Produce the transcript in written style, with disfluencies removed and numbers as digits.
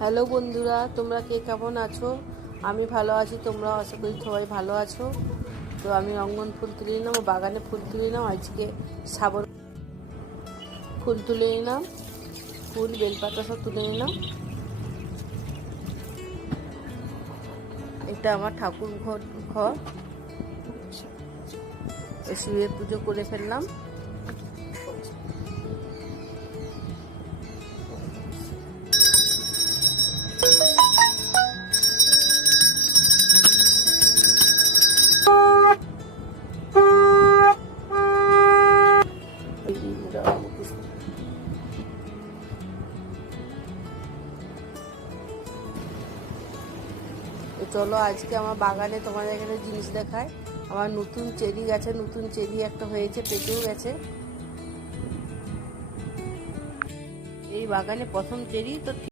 Hello বন্ধুরা, তোমরা কে কেমন আছো? আমি ভালো আছি, তোমরা আশা করি সবাই ভালো আছো। তো আমি রঙ্গন ফুল তুলে নিলাম, বাগানে ফুল তুলে নিলাম। আজকে শ্রাবণ ফুল তুলে নিলাম, ফুল বেলপাতা সব তুলে নিলাম। এটা আমার ঠাকুর ঘর। শিবের পুজো করে ফেললাম। চলো আজকে আমার বাগানে তোমাদের এখানে জিনিস দেখায়। আমার নতুন চেরি গাছে নতুন চেরি একটা হয়েছে, পেকেও গেছে। এই বাগানে প্রথম চেরি তো